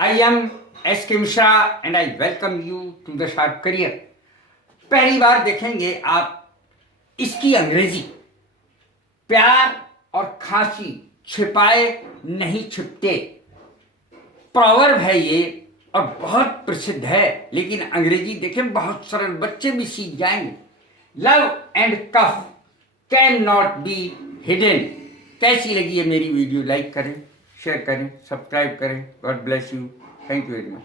I am S.K. Mishra and I welcome you to the Sharp Career. पहली बार देखेंगे आप इसकी अंग्रेजी। प्यार और खांसी छिपाए नहीं छिपते, प्रॉवर्ब है ये और बहुत प्रसिद्ध है, लेकिन अंग्रेजी देखें बहुत सरल, बच्चे भी सीख जाएंगे। Love and cough can not be hidden. कैसी लगी है मेरी वीडियो? लाइक करें, शेयर करें, सब्सक्राइब करें। God bless you. Thank you very much.